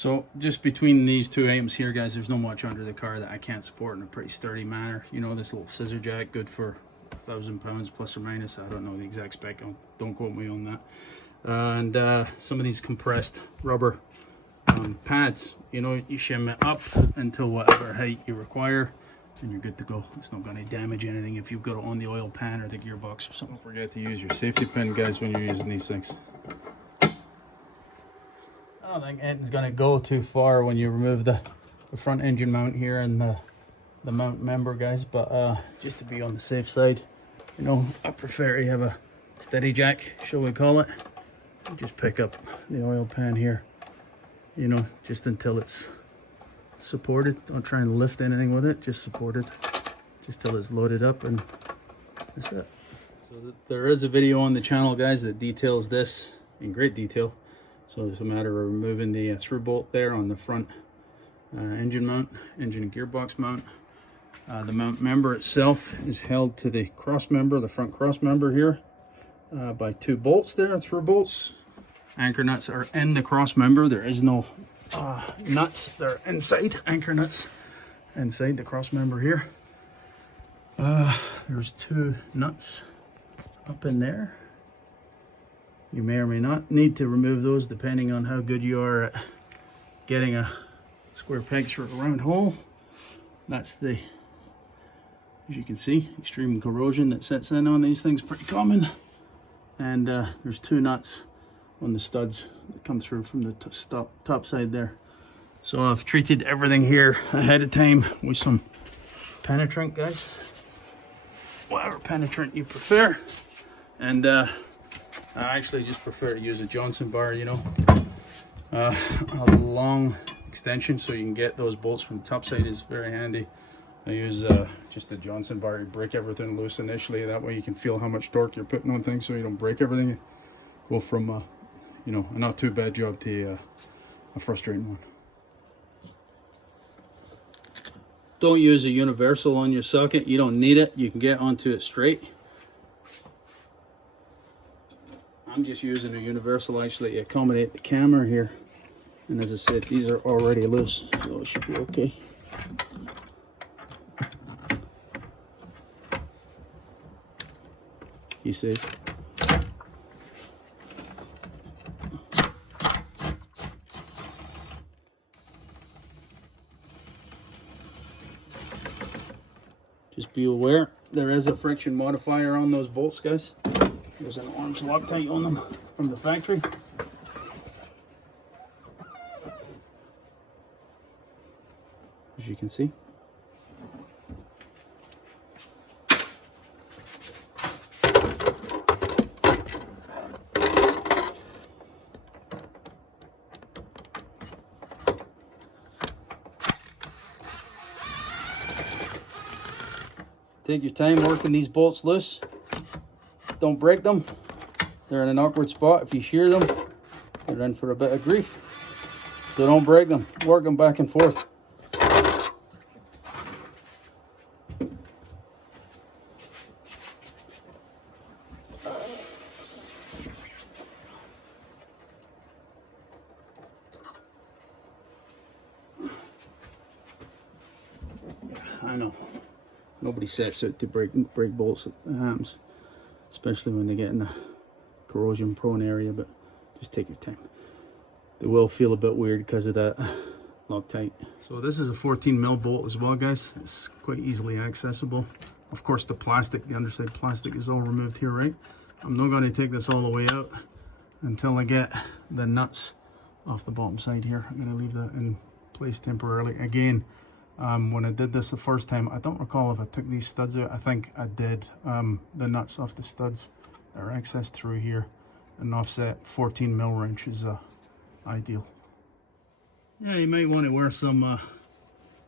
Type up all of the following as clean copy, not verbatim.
So just between these two items here, guys, there's no much under the car that I can't support in a pretty sturdy manner. You know, this little scissor jack, good for 1,000 pounds plus or minus. I don't know the exact spec, don't quote me on that. And some of these compressed rubber pads, you know, you shim it up until whatever height you require and you're good to go. It's not going to damage anything if you've got it on the oil pan or the gearbox or something. Don't forget to use your safety pin, guys, when you're using these things. I don't think anything's going to go too far when you remove the front engine mount here and the mount member, guys, but just to be on the safe side, you know, I prefer to have a steady jack, shall we call it. Just pick up the oil pan here, you know, just until it's supported. Don't try and lift anything with it, just support it just till it's loaded up, and that's it. So there is a video on the channel, guys, that details this in great detail. So it's a matter of removing the through bolt there on the front engine mount, engine and gearbox mount. The mount member itself is held to the cross member, the front cross member here, by two bolts there, through bolts. Anchor nuts are in the cross member. There is no nuts. They're inside, anchor nuts inside the cross member here. There's two nuts up in there. You may or may not need to remove those depending on how good you are at getting a square peg through a round hole. That's the, as you can see, extreme corrosion that sets in on these things, pretty common. And there's two nuts on the studs that come through from the top side there. So I've treated everything here ahead of time with some penetrant, guys, whatever penetrant you prefer. And I actually just prefer to use a Johnson bar, you know, a long extension so you can get those bolts from the top side is very handy. I use just a Johnson bar. You break everything loose initially, that way you can feel how much torque you're putting on things so you don't break everything. Go from you know, a not too bad job to a frustrating one. Don't use a universal on your socket. You don't need it. You can get onto it straight. I'm just using a universal actually to accommodate the camera here. And as I said, these are already loose, so it should be okay. He says. Just be aware, there is a friction modifier on those bolts, guys. There's an orange Loctite on them from the factory. As you can see. Take your time working these bolts loose. Don't break them. They're in an awkward spot. If you shear them, they're in for a bit of grief. So don't break them. Work them back and forth. I know. Nobody sets out to break bolts. It happens, especially when they get in a corrosion prone area, but just take your time. They will feel a bit weird because of that Loctite. So this is a 14mm bolt as well, guys. It's quite easily accessible. Of course, the plastic, the underside plastic is all removed here, right? I'm not going to take this all the way out until I get the nuts off the bottom side here. I'm going to leave that in place temporarily. Again, when I did this the first time, I don't recall if I took these studs out. I think I did. The nuts off the studs are accessed through here. An offset 14mm wrench is ideal. Yeah, you might want to wear some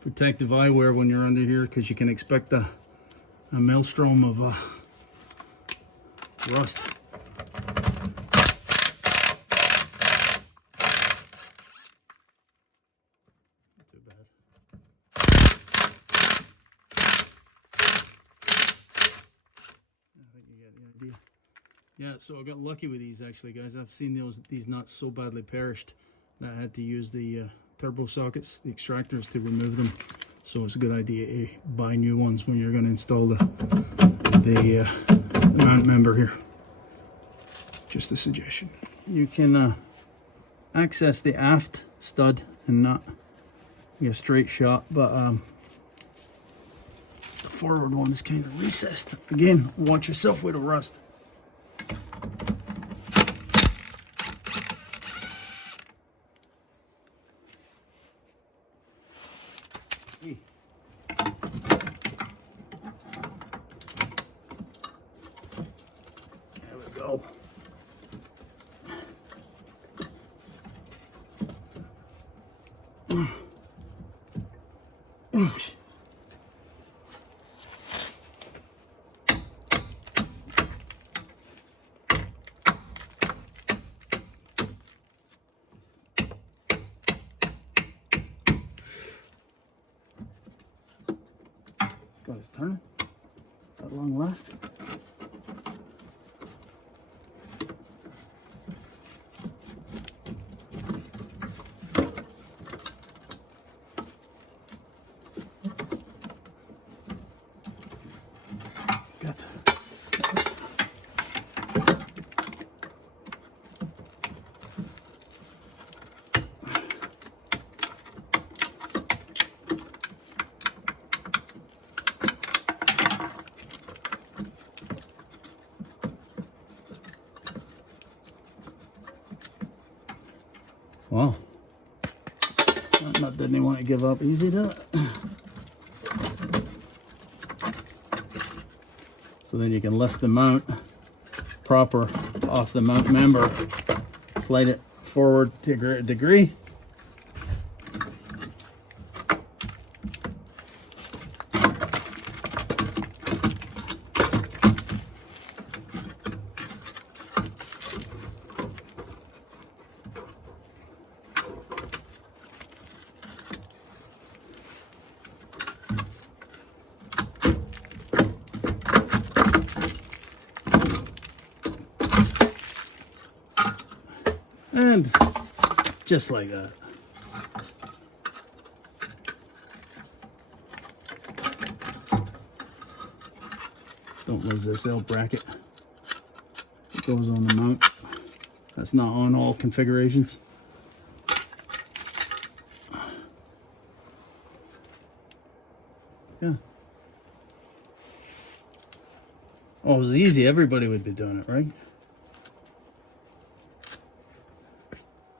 protective eyewear when you're under here, because you can expect a maelstrom of rust. Yeah, so I got lucky with these actually, guys. I've seen these nuts so badly perished I had to use the turbo sockets, the extractors, to remove them. So it's a good idea to buy new ones when you're going to install the mount member here. Just a suggestion. You can access the aft stud and not get a straight shot, but the forward one is kind of recessed. Again, watch yourself with a rust. There we go. Got his turn at long last. Good. Wow, that nut didn't want to give up easy, did it? So then you can lift the mount proper off the mount member, slide it forward to a degree. And just like that. Don't lose this L bracket. It goes on the mount. That's not on all configurations. Yeah. Oh, it was easy. Everybody would be doing it, right?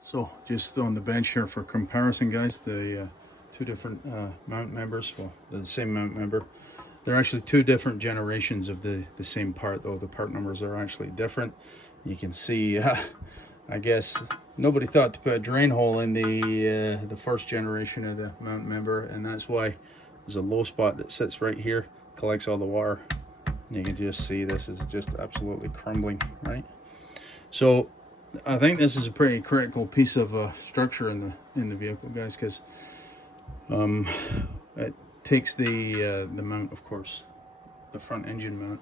So just on the bench here for comparison, guys, the two different mount members. Well, they're the same mount member. They're actually two different generations of the same part, though the part numbers are actually different. You can see, I guess nobody thought to put a drain hole in the first generation of the mount member, and that's why there's a low spot that sits right here, collects all the water. And you can just see this is just absolutely crumbling, right? So I think this is a pretty critical piece of structure in the vehicle, guys, because it takes the mount, of course, the front engine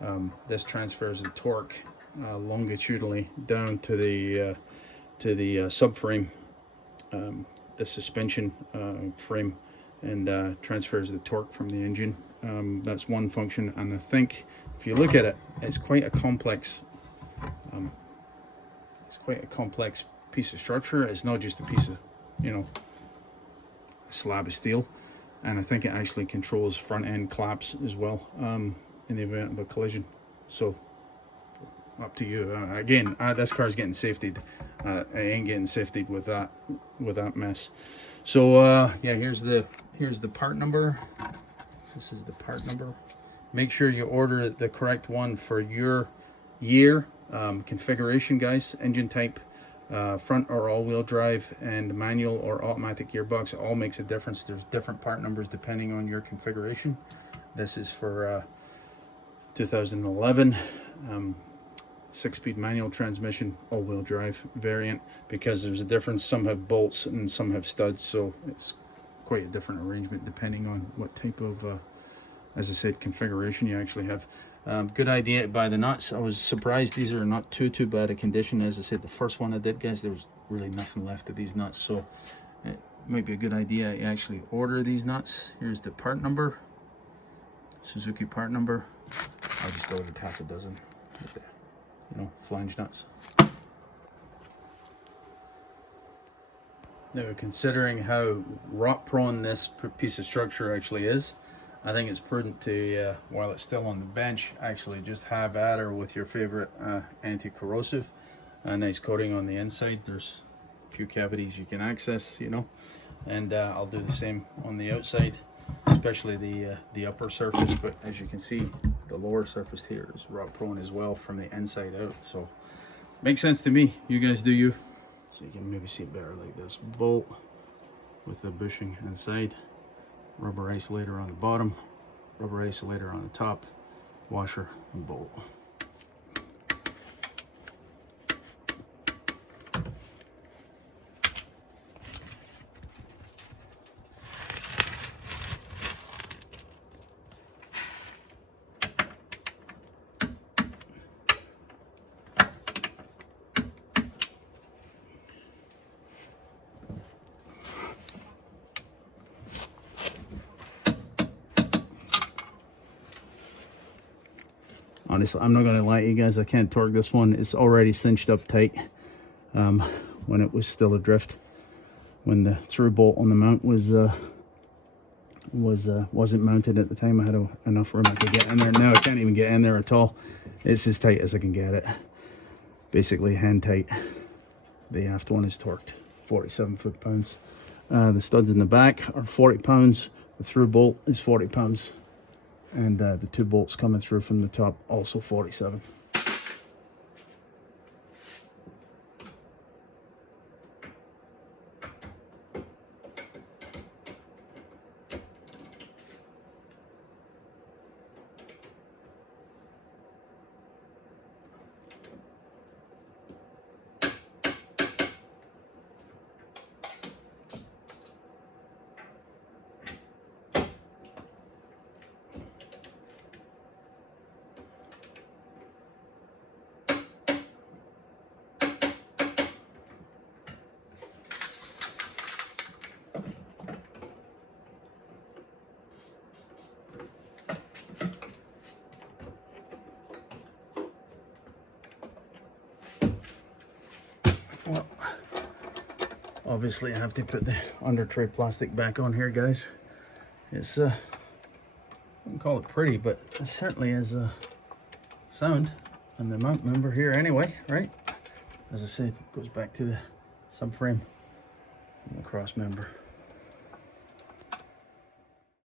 mount. This transfers the torque longitudinally down to the subframe, the suspension frame, and transfers the torque from the engine. That's one function, and I think if you look at it, it's quite a complex. Quite a complex piece of structure. It's not just a piece of, you know, a slab of steel, and I think it actually controls front end claps as well in the event of a collision. So up to you. Again, this car's getting safetied. I ain't getting safetied with that mess. So yeah, here's the part number. This is the part number. Make sure you order the correct one for your year. Configuration, guys, engine type, front or all-wheel drive, and manual or automatic gearbox. It all makes a difference. There's different part numbers depending on your configuration. This is for 2011 6-speed manual transmission, all-wheel drive variant, because there's a difference. Some have bolts and some have studs, so it's quite a different arrangement depending on what type of as I said, configuration you actually have. Good idea to buy the nuts. I was surprised these are not too bad a condition. As I said, the first one I did, guys, there was really nothing left of these nuts, so it might be a good idea to actually order these nuts. Here's the part number, Suzuki part number. I just ordered half a dozen, you know, flange nuts. Now, considering how rot prone this piece of structure actually is, I think it's prudent to, while it's still on the bench, actually just have at her with your favorite anti-corrosive. A nice coating on the inside. There's a few cavities you can access, you know, and I'll do the same on the outside, especially the upper surface. But as you can see, the lower surface here is rot prone as well from the inside out. So makes sense to me. You guys do you. So you can maybe see it better like this. Bolt with the bushing inside, rubber isolator on the bottom, rubber isolator on the top, washer and bolt. Honestly, I'm not gonna lie to you guys, I can't torque this one. It's already cinched up tight when it was still adrift. When the through bolt on the mount wasn't mounted at the time, I had enough room I could get in there. Now I can't even get in there at all. It's as tight as I can get it. Basically hand tight. The aft one is torqued 47 foot-pounds. The studs in the back are 40 pounds. The through bolt is 40 pounds. And the two bolts coming through from the top, also 47. Well, obviously I have to put the under tray plastic back on here, guys. It's I wouldn't call it pretty, but it certainly is sound on the mount member here anyway, right? As I said, it goes back to the subframe and the cross member.